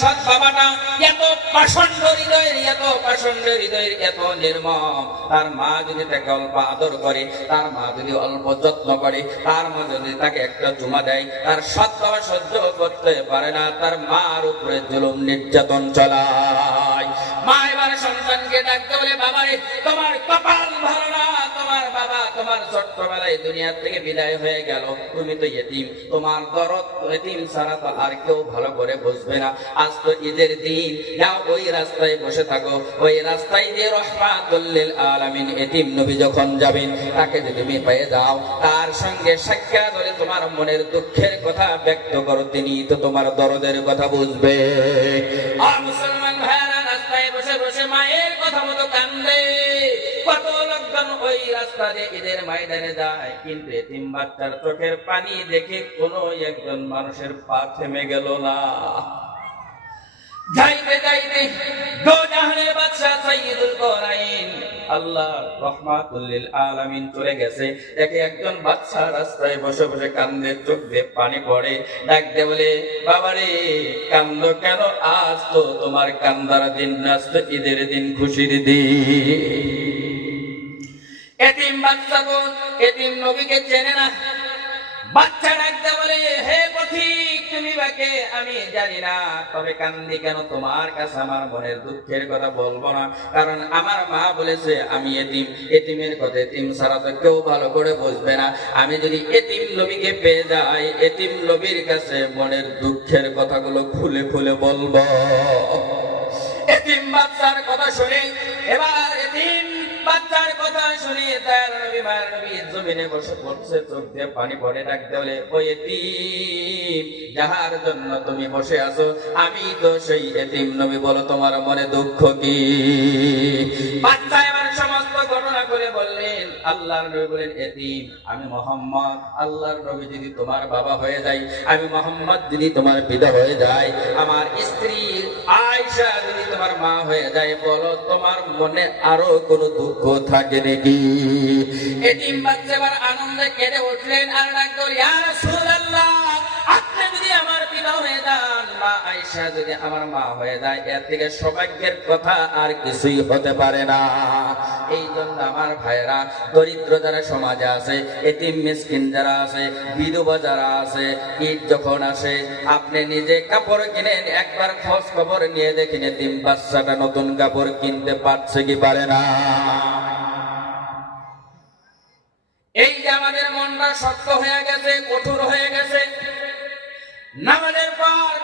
সৎ বাবাটা এত পাষণ্ড হৃদয়ের, এত নির্মম, তার মা যদি তাকে অল্প আদর করে, তার মা যদি অল্প যত্ন করে, তার মা যদি তাকে একটা চুমা দেয়, তার সৎ বাবা সহ্য করতে পারে না, তার মার উপরে জুলুম নির্যাতন চালায়। মা এবার সন্তানকে ডাকতে বলে, বাবারে তোমার কপাল ভালো না, তোমার বাবা তোমার ছোট্টবেলায় দুনিয়া থেকে বিদায় হয়ে গেল, তুমি তো ইতিম, তোমার দরদ ইতিম ছাড়া তো আর কেউ ভালো করে বুঝবে না। আজ তো ঈদের দিন, যাও ওই রাস্তায় বসে থাকো, ওই রাস্তায় দিয়ে রহমাতুল লিল আলামিন ইতিম নবী যখন যাবেন, তাকে যদি তুমি পেয়ে যাও, তার সঙ্গে সাক্ষাৎ হলে তোমার মনের দুঃখের কথা ব্যক্ত করো, তিনি তো তোমার দরদের কথা বুঝবে। আর মুসলমান ভাইরা রাস্তায় বসে বসে মায়ের কথা মতো কান্দে। কত লোকজন ওই রাস্তা দিয়ে ঈদের ময়দানে যায়, কিন্তু এতিম বাচ্চার চোখের পানি দেখে কোনো একজন মানুষের পা থেমে গেল না। যাইতে যাইতে দো জাহানের বাদশা সাইয়্যিদুল কওনাইন আল্লাহ রহমাতুল লিল আলামিন চলে গেছে, দেখে একজন বাদশা রাস্তায় বসে বসে কান্দে, চোখ দিয়ে পানি পড়ে, ডাকতে বলে, বাবারে কান্দো কেন? আজ তো তোমার কান্দার দিন না, আজ তো ঈদের দিন, খুশির দিন। এতিম বাচ্চা কোন? এতিম নবীকে চেনে না। বাচ্চা ডাকতে বলে, হে পথিক, তুমি বাকে? আমি জানি না, তবে কান্দি কেন? তোমার কাছে আমার মনের দুঃখের কথা বলবো না, কারণ আমার মা বলেছে আমি এতিম, এতিমের কথা এতিম ছাড়া তো কেউ ভালো করে বুঝবে না। আমি যদি এতিম নবীকে পেয়ে যাই, এতিম নবীর কাছে মনের দুঃখের কথাগুলো খুলে খুলে বলবো। এতিম বাচ্চার কথা শুনে, এবার এতিম বাচ্চার কথা শুনিয়ে তার নবী মায়ের নবী জমিনে বসে পড়ছে, চোখ দিয়ে পানি পড়ে, ডাকতে বলে, ওই এতিম যাহার জন্য তুমি বসে আছো, আমি তো সেই এতিম নবী, বলো তোমার মনে দুঃখ কি? বাচ্চা এবার সমস্ত ঘটনা করে বললেন। আল্লাহর নবী বলেন, এতিম আমি মুহাম্মদ, আল্লাহর নবী যদি তোমার বাবা হয়ে যায়, আমি মুহাম্মদ যদি তোমার পিতা হয়ে যায়, আমার স্ত্রী আয়েশা যদি তোমার মা হয়ে যায়, বলো তোমার মনে আরো কোনো দুঃখ থাকে নাকি? এতিম বাচ্চা এবার আনন্দে কেঁদে উঠলেন আর ডাকলেন, ইয়া রাসূলুল্লাহ, আপনি যদি আমার পিতা হয়ে যান, মা আয়েশা যদি আমার মা হয়ে যায়, এর থেকে সৌভাগ্যের কথা আর কিছুই হতে পারে না। এই জন্য আমার ভাইরা, দরিদ্র যারা সমাজে আছে, এতিম মিসকিন যারা আছে, বিধবা যারা আছে, ঈদ যখন আসে আপনি নিজে কাপড় কিনেন, একবার খোঁজ খবর নিয়ে দেখেন এতিম বাচ্চাটা নতুন কাপড় কিনতে পারছে কি পারে না। এই যে আমাদের মনটা শক্ত হয়ে গেছে, কঠোর হয়ে গেছে, নামাজের পর